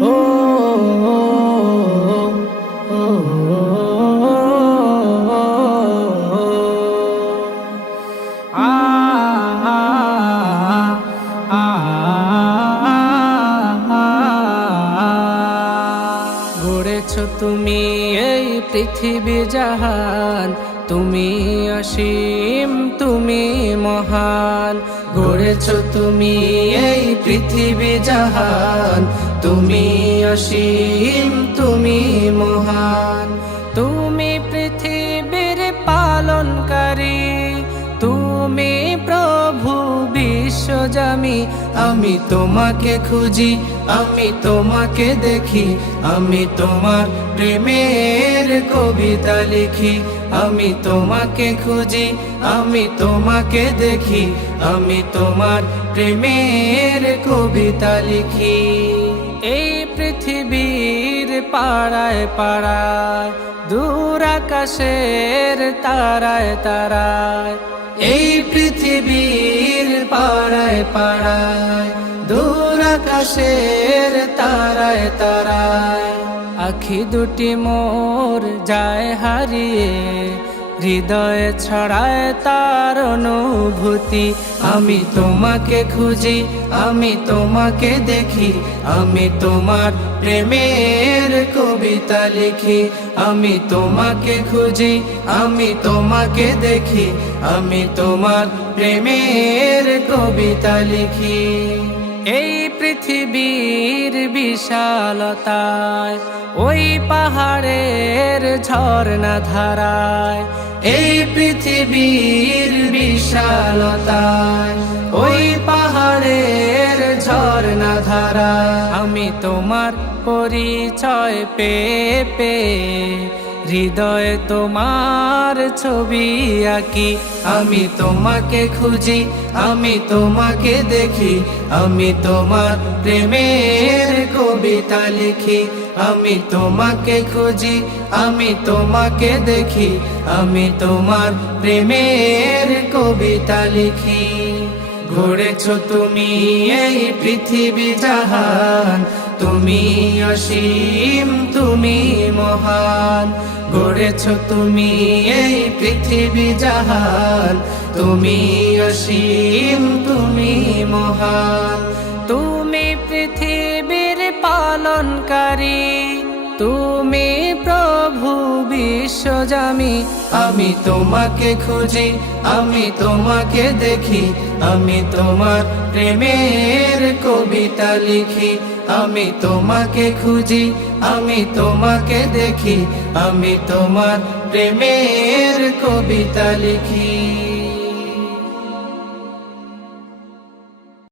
ও ও আ গড়েছ তুমি এই পৃথিবী জাহান, তুমি অসীম তুমি মহান। গড়েছ তুমি এই পৃথিবী জাহান, তুমি অসীম তুমি মহান। তুমি পৃথিবীর পালনকারী, তুমি প্রভু বিশ্বজামি। আমি তোমাকে খুঁজি, আমি তোমাকে দেখি, আমি তোমার প্রেমের কবিতা লিখি। আমি তোমাকে খুঁজি, আমি তোমাকে দেখি, আমি তোমার প্রেমের কবিতা লিখি। এই পৃথিবীর পাড়ায় পাড়ায়, দূর আকাশের তারায় তারায়, এই পৃথিবীর পাড়ায় পাড়ায়, দূর আকাশের তারায় তারায়, আখি দুটি মোর যায় হারিয়ে, হৃদয়ে ছড়ায় তার অনুভূতি। আমি তোমাকে খুঁজি, আমি তোমাকে দেখি, আমি তোমার প্রেমের কবিতা লিখি। আমি তোমাকে খুঁজি, আমি তোমাকে দেখি, আমি তোমার প্রেমের কবিতা লিখি। এই পৃথিবীর বিশালতায়, ওই পাহাড়ের ঝর্ণা ধারায়, এই পৃথিবীর বিশালতায়, ওই পাহাড়ের ঝর্ণা ধারায়, আমি তোমার পরিচয় পেয়ে পেয়ে হৃদয়ে তোমার ছবি আঁকি। আমি তোমাকে খুঁজি, আমি তোমাকে দেখি, আমি তোমার প্রেমের কবিতা লিখি। আমি তোমাকে খুঁজি, আমি তোমাকে দেখি, আমি তোমার প্রেমের কবিতা লিখি। গড়েছ তুমি এই পৃথিবী জাহান, তুমি অসীম তুমি মহান। গড়েছ তুমি এই পৃথিবী জাহান, তুমি অসীম তুমি মহান। তুমি পৃথিবীর পালনকারী, তুমি প্রভু বিশ্বজামি। আমি তোমাকে খুঁজি, আমি তোমাকে দেখি, আমি তোমার প্রেমের কবিতা লিখি। আমি তোমাকে খুঁজি, আমি তোমাকে দেখি, আমি তোমার প্রেমের কবিতা লিখি।